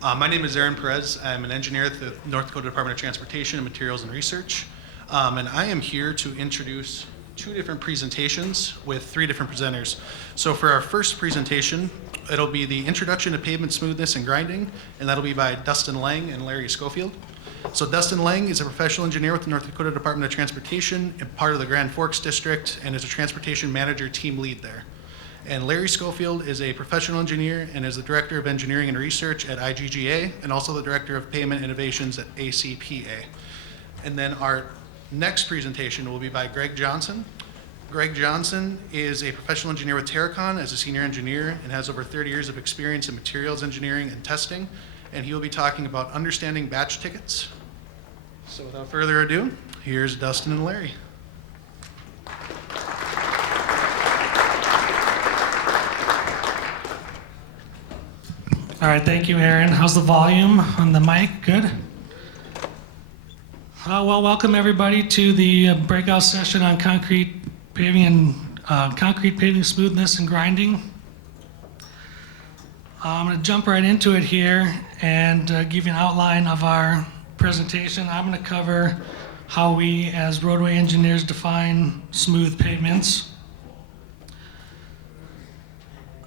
My name is Aaron Perez. I'm an engineer at the North Dakota Department of Transportation and Materials and Research. And I am here to introduce two different presentations with three different presenters. So for our first presentation, it'll be the Introduction to Pavement Smoothness and Grinding, and that'll be by Dustin Lang and Larry Scofield. So Dustin Lang is a professional engineer with the North Dakota Department of Transportation and part of the Grand Forks District, and is a transportation manager team lead there. And Larry Scofield is a professional engineer and is the Director of Engineering and Research at IGGA and also the Director of Pavement Innovations at ACPA. And then our next presentation will be by Greg Johnson. Greg Johnson is a professional engineer with Terracon as a senior engineer and has over 30 years of experience in materials engineering and testing. And he will be talking about understanding batch tickets. So without further ado, here's Dustin and Larry. All right, thank you, Aaron. How's the volume on the mic? Good? Well, welcome everybody to the breakout session on concrete paving smoothness and grinding. I'm going to jump right into it here and give you an outline of our presentation. I'm going to cover how we as roadway engineers define smooth pavements.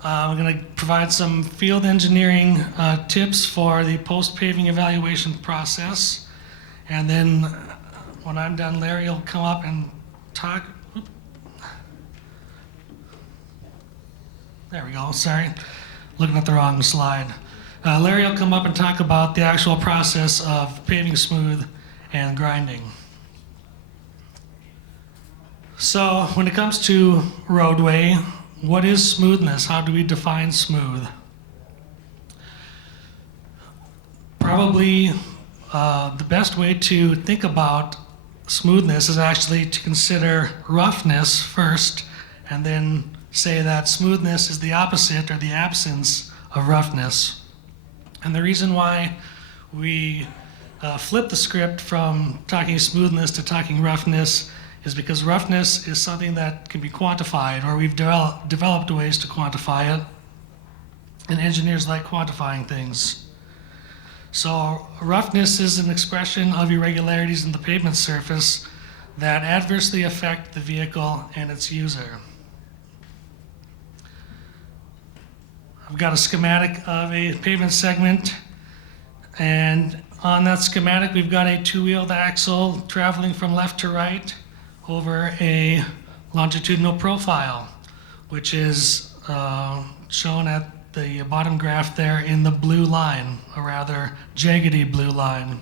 I'm going to provide some field engineering tips for the post-paving evaluation process. And then when I'm done, Larry will come up and talk. There we go, sorry. Looking at the wrong slide. Larry will come up and talk about the actual process of paving smooth and grinding. So when it comes to roadway, what is smoothness? How do we define smooth? Probably the best way to think about smoothness is actually to consider roughness first, and then say that smoothness is the opposite or the absence of roughness. And the reason why we flip the script from talking smoothness to talking roughness is because roughness is something that can be quantified, or we've developed ways to quantify it, and engineers like quantifying things. So roughness is an expression of irregularities in the pavement surface that adversely affect the vehicle and its user. I've got a schematic of a pavement segment, and on that schematic we've got a two-wheeled axle traveling from left to right over a longitudinal profile, which is shown at the bottom graph there in the blue line, a rather jaggedy blue line.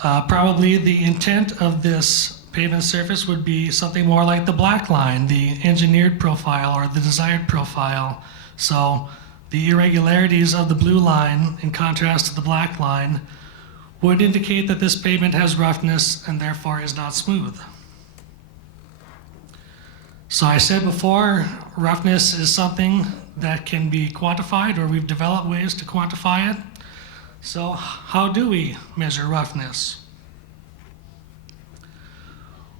Probably the intent of this pavement surface would be something more like the black line, the engineered profile or the desired profile. So the irregularities of the blue line in contrast to the black line would indicate that this pavement has roughness and therefore is not smooth. So I said before, roughness is something that can be quantified, or we've developed ways to quantify it. So how do we measure roughness?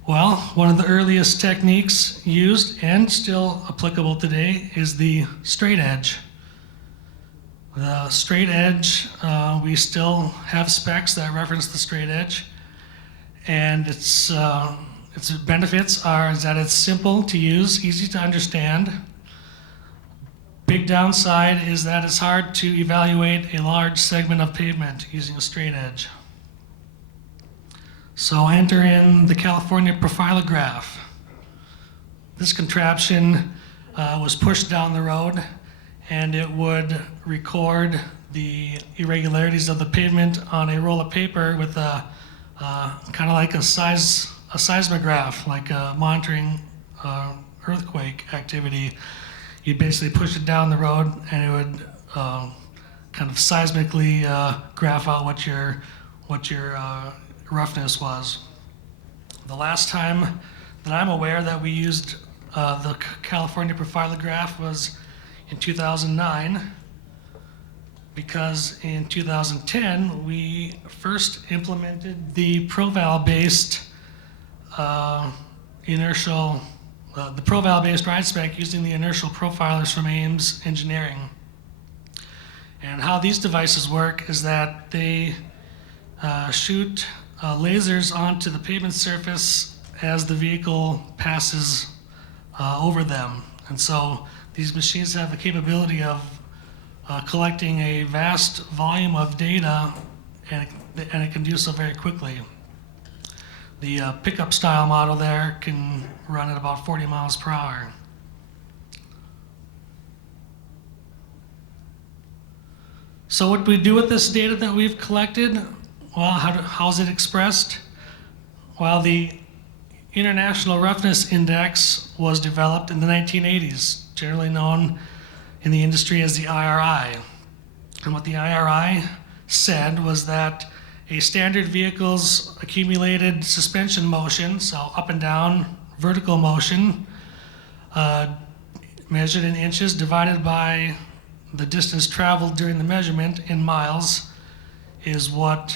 Well, one of the earliest techniques used and still applicable today is the straight edge. The straight edge, we still have specs that reference the straight edge, and its benefits are that it's simple to use, easy to understand. Big downside is that it's hard to evaluate a large segment of pavement using a straight edge. So enter in the California profilograph. This contraption was pushed down the road, and it would record the irregularities of the pavement on a roll of paper with a kind of like a seismograph, like monitoring earthquake activity. You'd basically push it down the road, and it would kind of seismically graph out what your roughness was. The last time that I'm aware that we used the California profilograph was in 2009, because in 2010 we first implemented the ProVal-based inertial, the ProVal-based ride spec using the inertial profilers from Ames Engineering. And how these devices work is that they shoot lasers onto the pavement surface as the vehicle passes over them. And so these machines have the capability of collecting a vast volume of data, and it can do so very quickly. The pickup style model there can run at about 40 miles per hour. So what do we do with this data that we've collected? Well, how is it expressed? Well, the International Roughness Index was developed in the 1980s, generally known in the industry as the IRI. And what the IRI said was that a standard vehicle's accumulated suspension motion, so up and down vertical motion, measured in inches divided by the distance traveled during the measurement in miles, is what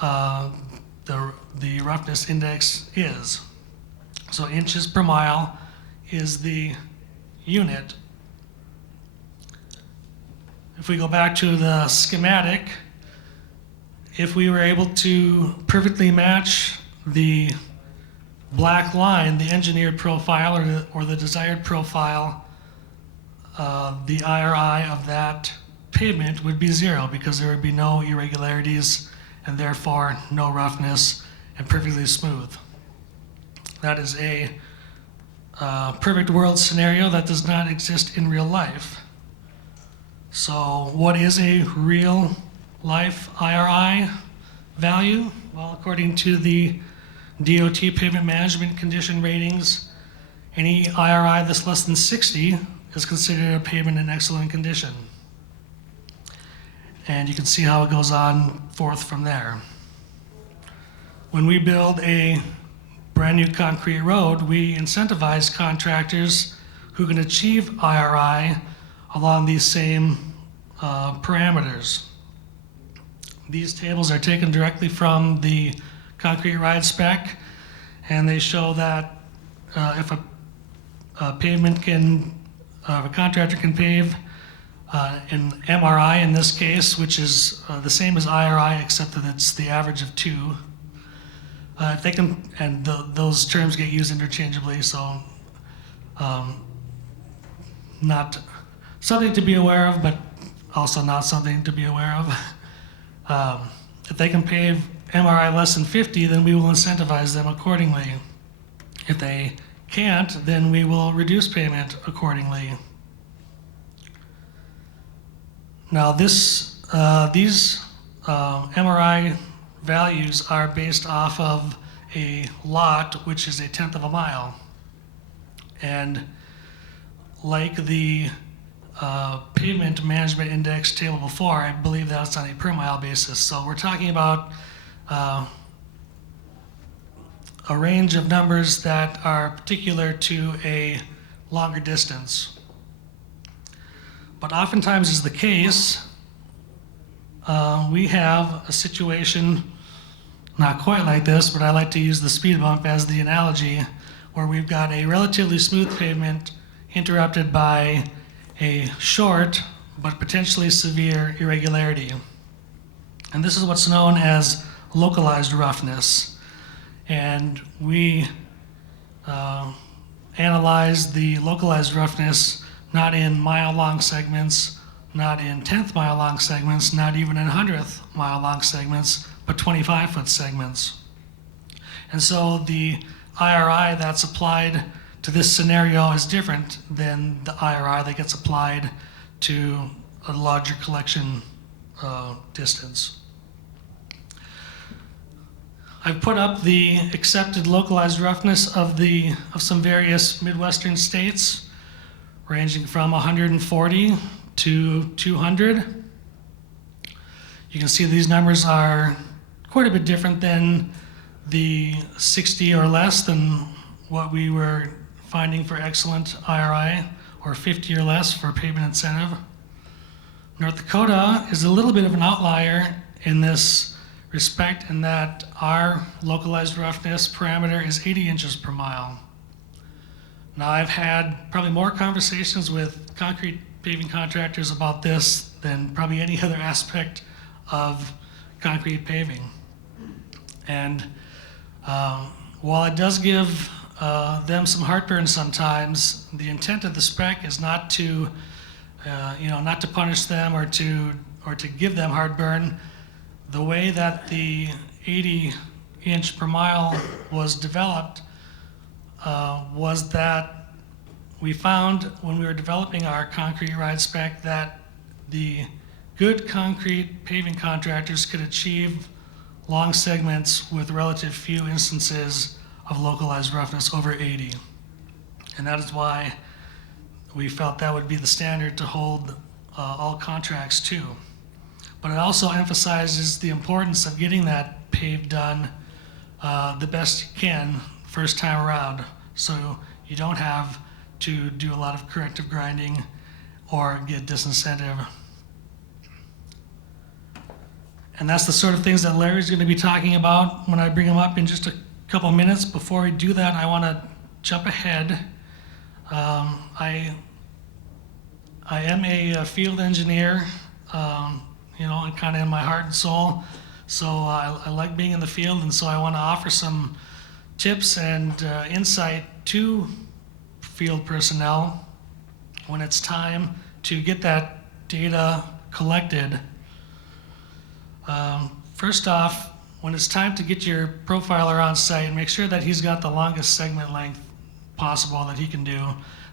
the roughness index is. So inches per mile is the unit. If we go back to the schematic, if we were able to perfectly match the black line, the engineered profile or the desired profile, the IRI of that pavement would be 0 because there would be no irregularities and therefore no roughness and perfectly smooth. That is a perfect world scenario that does not exist in real life. So what is a real life IRI value? Well, according to the DOT pavement management condition ratings, any IRI that's less than 60 is considered a pavement in excellent condition. And you can see how it goes on forth from there. When we build a brand new concrete road, we incentivize contractors who can achieve IRI along these same parameters. These tables are taken directly from the concrete ride spec, and they show that if a pavement can, a contractor can pave an MRI in this case, which is the same as IRI except that it's the average of 2. If they can, and those terms get used interchangeably, so not something to be aware of, but also not something to be aware of. If they can pave MRI less than 50, then we will incentivize them accordingly. If they can't, then we will reduce payment accordingly. Now these MRI values are based off of a lot, which is 1/10 of a mile. And like the pavement management index table before, I believe that's on a per mile basis. So we're talking about a range of numbers that are particular to a longer distance. But oftentimes is the case, we have a situation, not quite like this, but I like to use the speed bump as the analogy, where we've got a relatively smooth pavement interrupted by a short but potentially severe irregularity. And this is what's known as localized roughness. And we analyze the localized roughness not in mile-long segments, not in 10th mile-long segments, not even in 100th mile-long segments, but 25-foot segments. And so the IRI that's applied to this scenario is different than the IRI that gets applied to a larger collection distance. I've put up the accepted localized roughness of some various Midwestern states, ranging from 140 to 200. You can see these numbers are quite a bit different than the 60 or less than what we were finding for excellent IRI, or 50 or less for pavement incentive. North Dakota is a little bit of an outlier in this respect in that our localized roughness parameter is 80 inches per mile. Now I've had probably more conversations with concrete paving contractors about this than probably any other aspect of concrete paving. And while it does give them some heartburn sometimes, the intent of the spec is not to, not to punish them or to give them heartburn. The way that the 80-inch per mile was developed was that we found when we were developing our concrete ride spec that the good concrete paving contractors could achieve long segments with relative few instances of localized roughness over 80. And that is why we felt that would be the standard to hold all contracts to. But it also emphasizes the importance of getting that pave done the best you can first time around, so you don't have to do a lot of corrective grinding or get disincentive. And that's the sort of things that Larry's going to be talking about when I bring him up in just a couple minutes. Before we do that, I want to jump ahead. I am a field engineer, and kind of in my heart and soul. So I like being in the field, and so I want to offer some tips and insight to field personnel when it's time to get that data collected. First off, when it's time to get your profiler on site, make sure that he's got the longest segment length possible that he can do.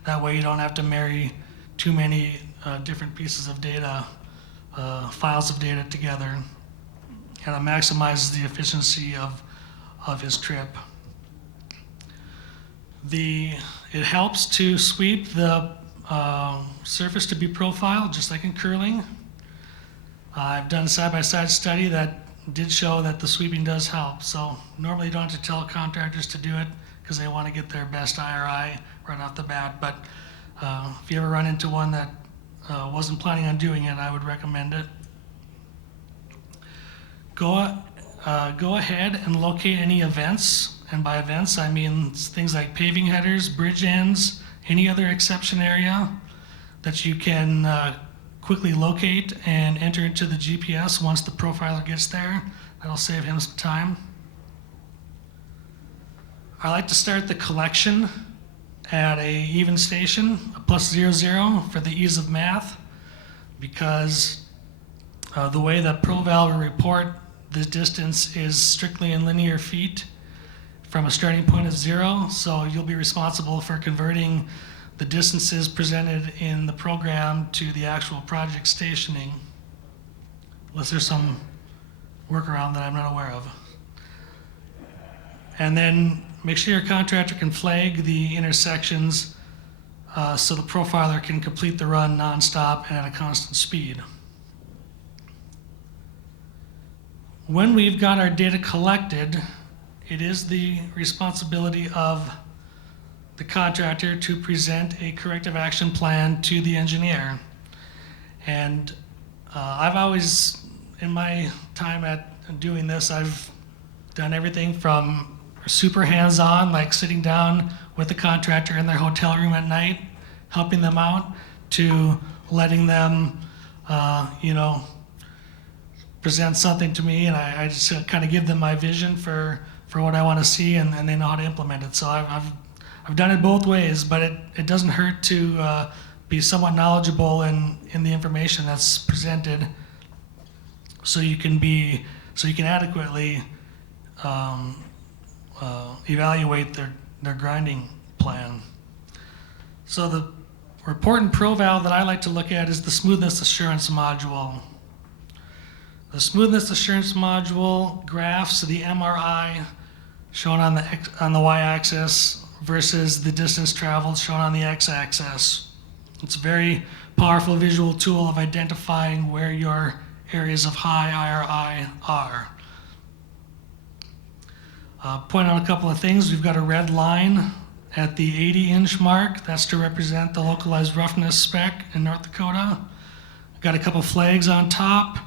That way you don't have to marry too many different pieces of data, files of data together, and it maximizes the efficiency of his trip. It helps to sweep the surface to be profiled, just like in curling. I've done a side-by-side study that did show that the sweeping does help. So normally you don't have to tell contractors to do it because they want to get their best IRI right off the bat. But if you ever run into one that wasn't planning on doing it, I would recommend it. Go ahead and locate any events. And by events, I mean things like paving headers, bridge ends, any other exception area that you can quickly locate and enter into the GPS once the profiler gets there. That'll save him some time. I like to start the collection at a even station, a +00 for the ease of math, because the way that ProVal will report the distance is strictly in linear feet from a starting point of 0, so you'll be responsible for converting the distances presented in the program to the actual project stationing, unless there's some workaround that I'm not aware of. And then make sure your contractor can flag the intersections so the profiler can complete the run nonstop and at a constant speed. When we've got our data collected, it is the responsibility of the contractor to present a corrective action plan to the engineer. And I've always, in my time at doing this, I've done everything from super hands-on, like sitting down with the contractor in their hotel room at night, helping them out, to letting them, present something to me, and I just kind of give them my vision for what I want to see, and they know how to implement it. So I've done it both ways, but it doesn't hurt to be somewhat knowledgeable in the information that's presented, so you can adequately evaluate their grinding plan. So the report in ProVal that I like to look at is the Smoothness Assurance module. The Smoothness Assurance module graphs the MRI shown on the y-axis versus the distance traveled shown on the x-axis. It's a very powerful visual tool of identifying where your areas of high IRI are. Point out a couple of things. We've got a red line at the 80-inch mark. That's to represent the localized roughness spec in North Dakota. We've got a couple flags on top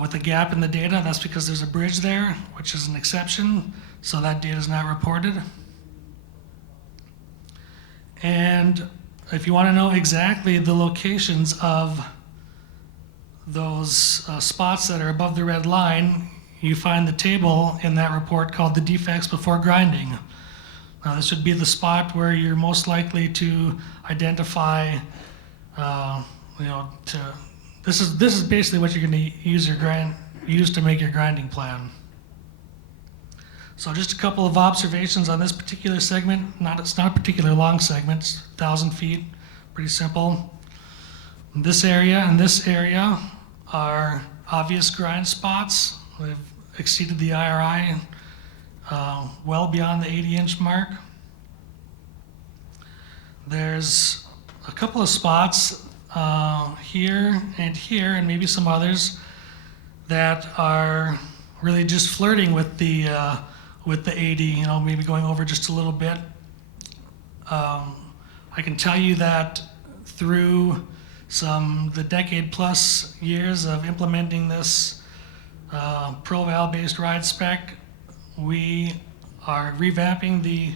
with a gap in the data. That's because there's a bridge there, which is an exception, so that data is not reported. And if you want to know exactly the locations of those spots that are above the red line, you find the table in that report called the defects before grinding. Now, this would be the spot where you're most likely to identify, this is basically what you're going to use to make your grinding plan. So just a couple of observations on this particular segment. It's not a particularly long segment, it's 1,000 feet, pretty simple. This area and this area are obvious grind spots. We've exceeded the IRI well beyond the 80-inch mark. There's a couple of spots here, and maybe some others that are really just flirting with the 80, maybe going over just a little bit. I can tell you that through the decade plus years of implementing this ProVal based ride spec, we are revamping the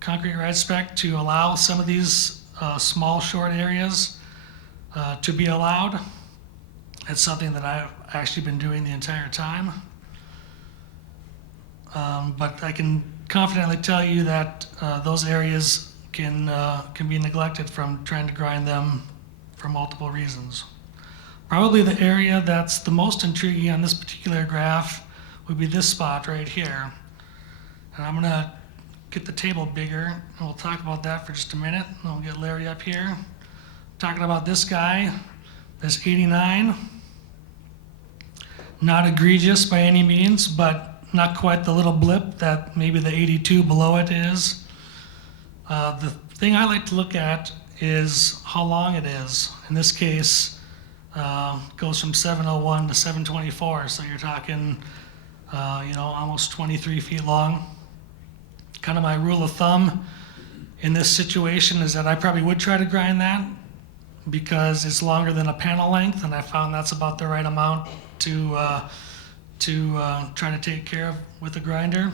concrete ride spec to allow some of these small short areas to be allowed. It's something that I've actually been doing the entire time. But I can confidently tell you that those areas can be neglected from trying to grind them for multiple reasons. Probably the area that's the most intriguing on this particular graph would be this spot right here. And I'm gonna get the table bigger, and we'll talk about that for just a minute. And we'll get Larry up here. Talking about this guy, this 89. Not egregious by any means, but not quite the little blip that maybe the 82 below it is. The thing I like to look at is how long it is. In this case, goes from 701 to 724, so you're talking, almost 23 feet long. Kind of my rule of thumb in this situation is that I probably would try to grind that because it's longer than a panel length, and I found that's about the right amount to try to take care of with a grinder.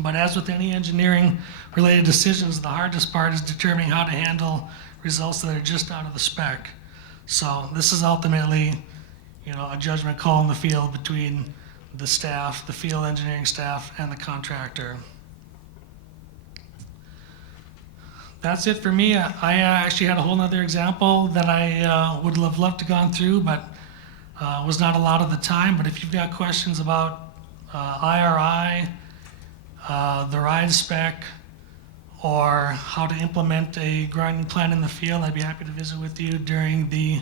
But as with any engineering related decisions, the hardest part is determining how to handle results that are just out of the spec. So this is ultimately, a judgment call in the field between the staff, the field engineering staff, and the contractor. That's it for me. I actually had a whole other example that I would have loved to gone through, but was not allowed at the time. But if you've got questions about IRI, the ride spec, or how to implement a grinding plan in the field, I'd be happy to visit with you during the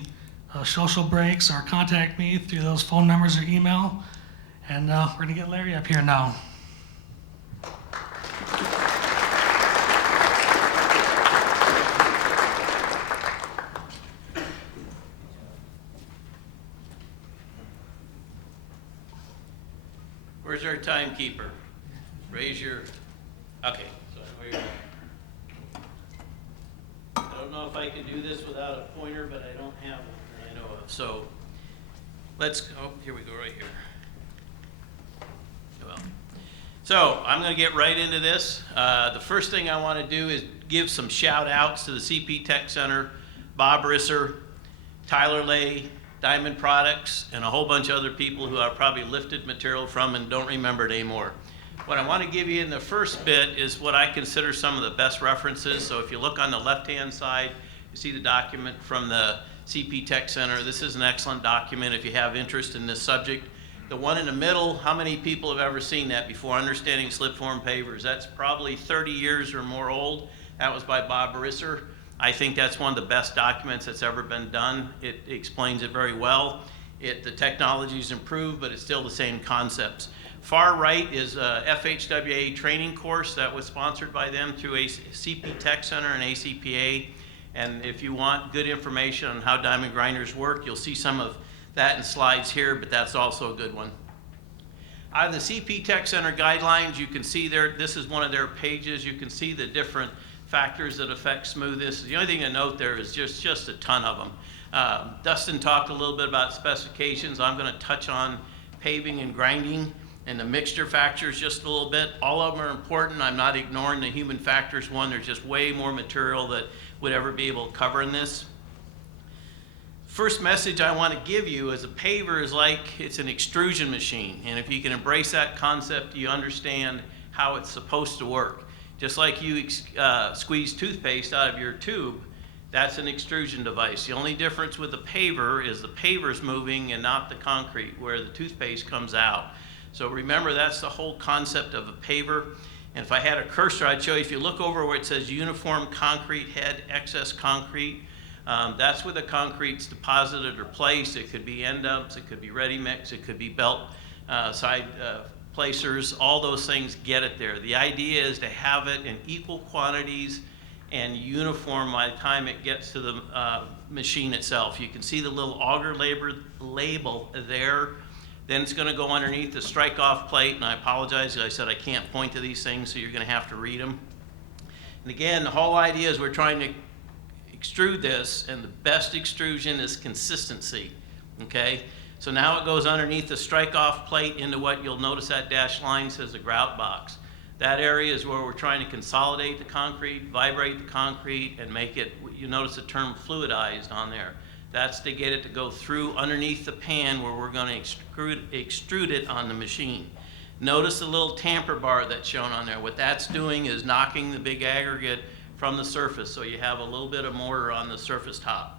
social breaks, or contact me through those phone numbers or email. And we're gonna get Larry up here now. Where's our timekeeper? Raise your, okay. So where you're I don't know if I can do this without a pointer, but I don't have one that I know of. So let's, here we go right here. Well, so I'm gonna get right into this. The first thing I wanna do is give some shout outs to the CPTEC Center, Bob Risser, Tyler Lay, Diamond Products, and a whole bunch of other people who I probably lifted material from and don't remember it anymore. What I want to give you in the first bit is what I consider some of the best references. So if you look on the left-hand side, you see the document from the CPTEC Center. This is an excellent document if you have interest in this subject. The one in the middle, how many people have ever seen that before? Understanding Slip-Form Pavers. That's probably 30 years or more old. That was by Bob Risser. I think that's one of the best documents that's ever been done. It explains it very well. The technology's improved, but it's still the same concepts. Far right is a FHWA training course that was sponsored by them through a CPTEC Center and ACPA. And if you want good information on how diamond grinders work, you'll see some of that in slides here, but that's also a good one. Out of the CPTEC Center guidelines, you can see there, this is one of their pages. You can see the different factors that affect smoothness. The only thing to note there is just a ton of them. Dustin talked a little bit about specifications. I'm going to touch on paving and grinding. and the mixture factors just a little bit. All of them are important. I'm not ignoring the human factors one. There's just way more material that would ever be able to cover in this. First message I want to give you is a paver is like it's an extrusion machine, and if you can embrace that concept, you understand how it's supposed to work. Just like you squeeze toothpaste out of your tube, that's an extrusion device. The only difference with the paver is the paver's moving and not the concrete where the toothpaste comes out. So remember, that's the whole concept of a paver. And if I had a cursor, I'd show you, if you look over where it says uniform concrete head, excess concrete, that's where the concrete's deposited or placed. It could be end dumps, it could be ready mix, it could be belt side placers. All those things get it there. The idea is to have it in equal quantities and uniform by the time it gets to the machine itself. You can see the little auger label there. Then it's going to go underneath the strike-off plate, and I apologize, I said I can't point to these things, so you're going to have to read them. And again, the whole idea is we're trying to extrude this, and the best extrusion is consistency, okay? So now it goes underneath the strike-off plate into what you'll notice that dashed line says a grout box. That area is where we're trying to consolidate the concrete, vibrate the concrete, and make it, you notice the term fluidized on there. That's to get it to go through underneath the pan where we're going to extrude it on the machine. Notice the little tamper bar that's shown on there. What that's doing is knocking the big aggregate from the surface, so you have a little bit of mortar on the surface top.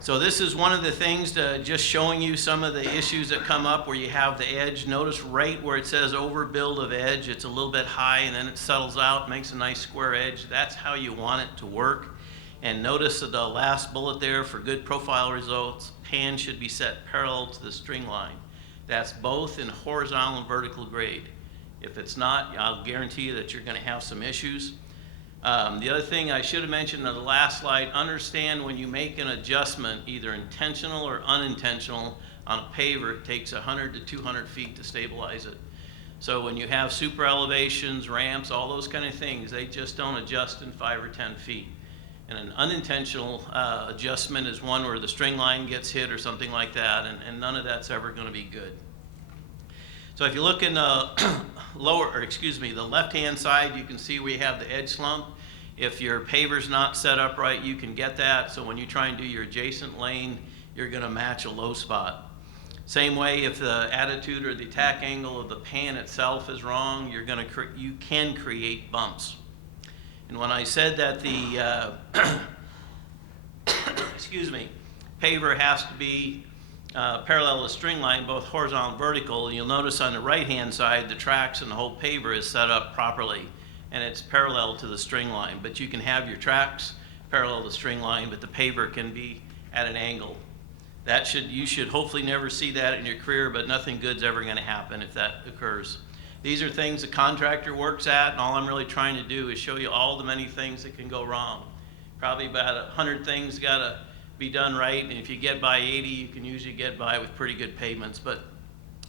So this is one of the things to just showing you some of the issues that come up where you have the edge. Notice right where it says overbuild of edge, it's a little bit high and then it settles out, makes a nice square edge. That's how you want it to work. And notice that the last bullet there for good profile results, pan should be set parallel to the string line. That's both in horizontal and vertical grade. If it's not, I'll guarantee you that you're going to have some issues. The other thing I should have mentioned on the last slide, understand when you make an adjustment, either intentional or unintentional, on a paver, it takes 100 to 200 feet to stabilize it. So when you have super elevations, ramps, all those kind of things, they just don't adjust in 5 or 10 feet. And an unintentional adjustment is one where the string line gets hit or something like that, and none of that's ever going to be good. So if you look in the the left-hand side, you can see we have the edge slump. If your paver's not set up right, you can get that. So when you try and do your adjacent lane, you're going to match a low spot. Same way, if the attitude or the attack angle of the pan itself is wrong, you can create bumps. And when I said that the paver has to be parallel to the string line, both horizontal and vertical, you'll notice on the right-hand side, the tracks and the whole paver is set up properly, and it's parallel to the string line. But you can have your tracks parallel to the string line, but the paver can be at an angle. You should hopefully never see that in your career, but nothing good's ever going to happen if that occurs. These are things the contractor works at, and all I'm really trying to do is show you all the many things that can go wrong. Probably about 100 things got to be done right, and if you get by 80, you can usually get by with pretty good pavements, but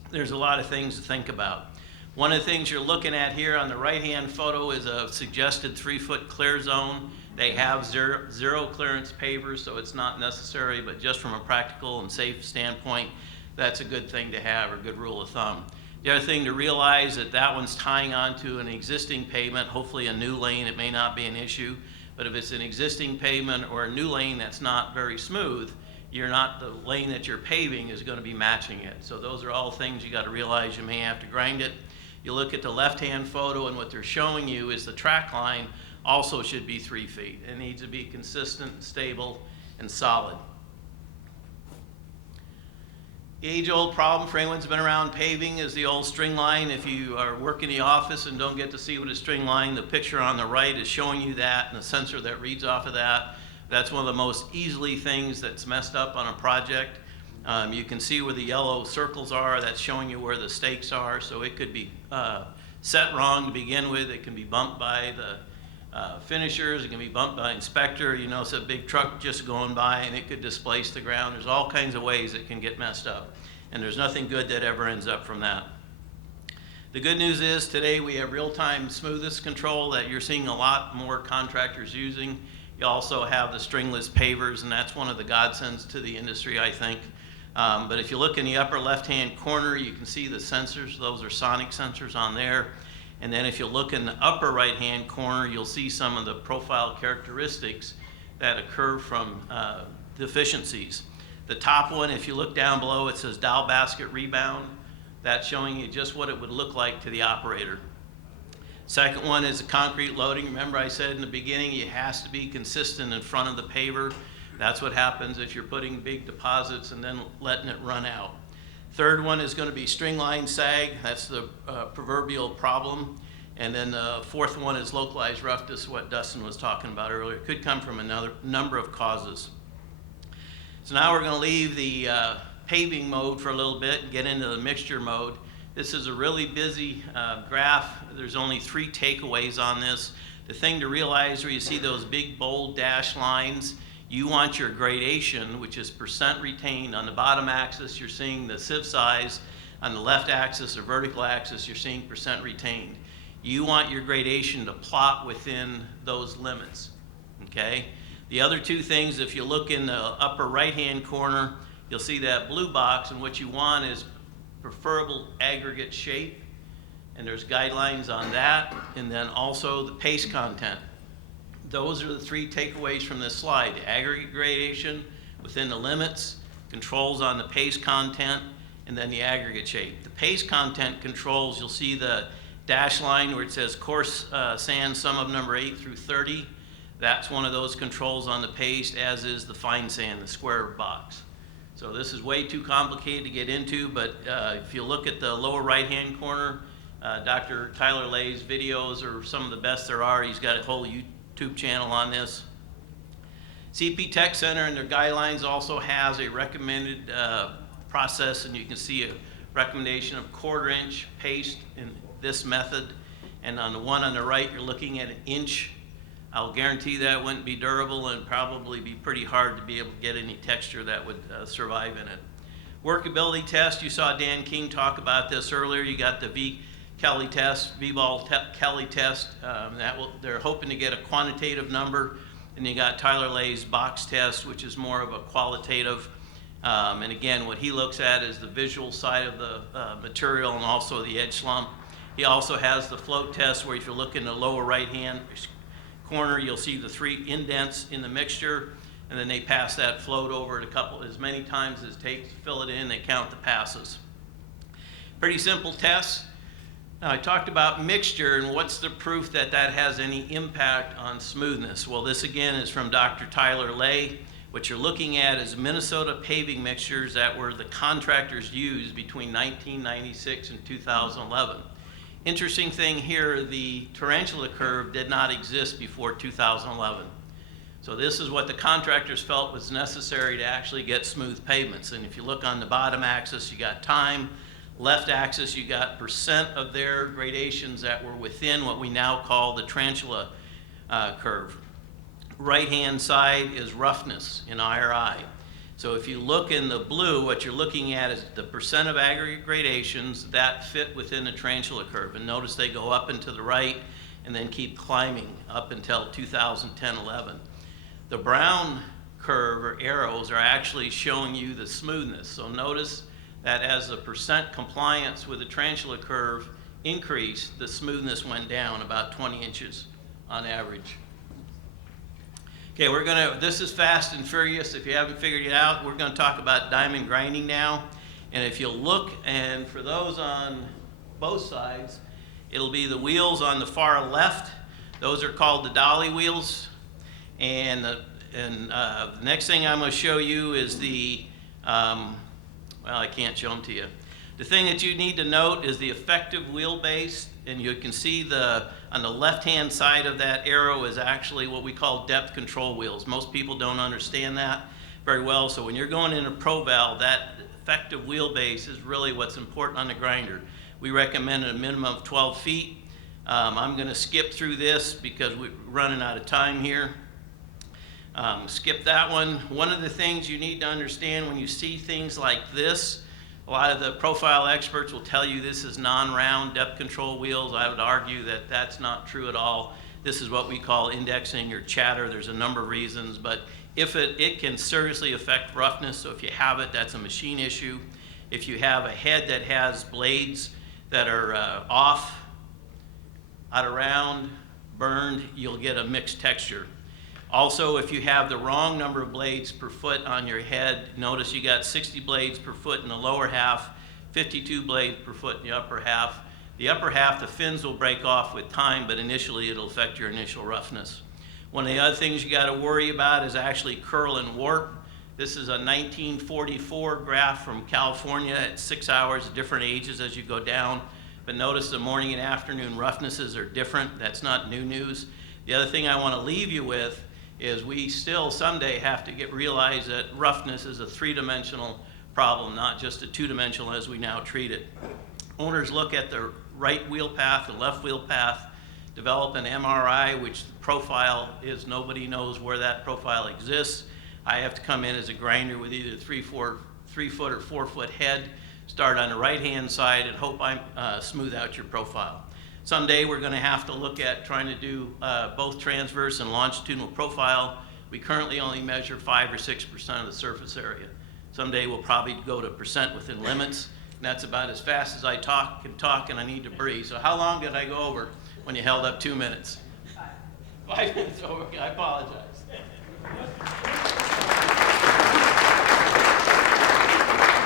there's a lot of things to think about. One of the things you're looking at here on the right-hand photo is a suggested 3-foot clear zone. They have zero clearance pavers, so it's not necessary, but just from a practical and safe standpoint, that's a good thing to have, or a good rule of thumb. The other thing to realize is that one's tying onto an existing pavement, hopefully a new lane. It may not be an issue, but if it's an existing pavement or a new lane that's not very smooth, the lane that you're paving is going to be matching it. So those are all things you got to realize. You may have to grind it. You look at the left-hand photo, and what they're showing you is the track line also should be 3 feet. It needs to be consistent, stable, and solid. The age-old problem for anyone who's been around paving is the old string line. If you are working in the office and don't get to see what a string line, the picture on the right is showing you that, and the sensor that reads off of that. That's one of the most easily things that's messed up on a project. You can see where the yellow circles are. That's showing you where the stakes are. So it could be set wrong to begin with. It can be bumped by the finishers. It can be bumped by inspector. You notice a big truck just going by and it could displace the ground. There's all kinds of ways it can get messed up. And there's nothing good that ever ends up from that. The good news is today we have real-time smoothness control that you're seeing a lot more contractors using. You also have the stringless pavers, and that's one of the godsends to the industry, I think. But if you look in the upper left-hand corner, you can see the sensors. Those are sonic sensors on there. And then if you look in the upper right-hand corner, you'll see some of the profile characteristics that occur from deficiencies. The top one, if you look down below, it says dowel basket rebound. That's showing you just what it would look like to the operator. Second one is the concrete loading. Remember I said in the beginning, it has to be consistent in front of the paver. That's what happens if you're putting big deposits and then letting it run out. Third one is going to be string line sag. That's the proverbial problem. And then the fourth one is localized roughness, what Dustin was talking about earlier. It could come from another number of causes. So now we're going to leave the paving mode for a little bit and get into the mixture mode. This is a really busy graph. There's only 3 takeaways on this. The thing to realize where you see those big bold dashed lines, you want your gradation, which is percent retained. On the bottom axis, you're seeing the sieve size. On the left axis or vertical axis, you're seeing percent retained. You want your gradation to plot within those limits, okay? The other 2 things, if you look in the upper right-hand corner, you'll see that blue box, and what you want is preferable aggregate shape, and there's guidelines on that, and then also the paste content. Those are the 3 takeaways from this slide: the aggregate gradation within the limits, controls on the paste content, and then the aggregate shape. The paste content controls, you'll see the dash line where it says coarse sand sum of number 8 through 30. That's one of those controls on the paste, as is the fine sand, the square box. So this is way too complicated to get into, but if you look at the lower right-hand corner, Dr. Tyler Lay's videos are some of the best there are. He's got a whole YouTube channel on this. CPTEC Center and their guidelines also has a recommended process, and you can see a recommendation of 1/4 inch paste in this method. And on the one on the right, you're looking at 1 inch. I'll guarantee that wouldn't be durable and probably be pretty hard to be able to get any texture that would survive in it. Workability test, you saw Dan King talk about this earlier. You got the V-Kelly test, V-Ball Kelly test. They're hoping to get a quantitative number. And you got Tyler Lay's box test, which is more of a qualitative. And again, what he looks at is the visual side of the material and also the edge slump. He also has the float test, where if you look in the lower right-hand corner, you'll see the 3 indents in the mixture, and then they pass that float over it as many times as it takes to fill it in. They count the passes. Pretty simple test. Now I talked about mixture, and what's the proof that that has any impact on smoothness? Well, this again is from Dr. Tyler Lay. What you're looking at is Minnesota paving mixtures that were the contractors used between 1996 and 2011. Interesting thing here, the tarantula curve did not exist before 2011. So this is what the contractors felt was necessary to actually get smooth pavements. And if you look on the bottom axis, you got time. Left axis, you got percent of their gradations that were within what we now call the tarantula curve. Right-hand side is roughness in IRI. So if you look in the blue, what you're looking at is the percent of aggregate gradations that fit within the tarantula curve. And notice they go up and to the right and then keep climbing up until 2010-11. The brown curve or arrows are actually showing you the smoothness. So notice that as the percent compliance with the tarantula curve increased, the smoothness went down about 20 inches on average. Okay, this is fast and furious. If you haven't figured it out, we're gonna talk about diamond grinding now. And if you look, and for those on both sides, it'll be the wheels on the far left. Those are called the dolly wheels. And the next thing I'm gonna show you is the, well, I can't show them to you. The thing that you need to note is the effective wheelbase, and you can see on the left-hand side of that arrow is actually what we call depth control wheels. Most people don't understand that very well, so when you're going in a ProVal, that effective wheelbase is really what's important on the grinder. We recommend a minimum of 12 feet. I'm gonna skip through this because we're running out of time here. Skip that one. One of the things you need to understand when you see things like this, a lot of the profile experts will tell you this is non-round depth control wheels. I would argue that that's not true at all. This is what we call indexing or chatter. There's a number of reasons, but It can seriously affect roughness, so if you have it, that's a machine issue. If you have a head that has blades that are off, out of round, burned, you'll get a mixed texture. Also, if you have the wrong number of blades per foot on your head, notice you got 60 blades per foot in the lower half, 52 blades per foot in the upper half. The upper half, the fins will break off with time, but initially it'll affect your initial roughness. One of the other things you got to worry about is actually curl and warp. This is a 1944 graph from California at 6 hours, different ages as you go down. But notice the morning and afternoon roughnesses are different. That's not new news. The other thing I want to leave you with is we still someday have to realize that roughness is a three-dimensional problem, not just a two-dimensional as we now treat it. Owners look at the right wheel path, the left wheel path, develop an MRI, which the profile is nobody knows where that profile exists. I have to come in as a grinder with either 3 foot or 4 foot head, start on the right-hand side and hope I smooth out your profile. Someday we're going to have to look at trying to do both transverse and longitudinal profile. We currently only measure 5 or 6% of the surface area. Someday we'll probably go to percent within limits, and that's about as fast as I can talk and I need to breathe. So how long did I go over when you held up 2 minutes? 5 minutes over, I apologize.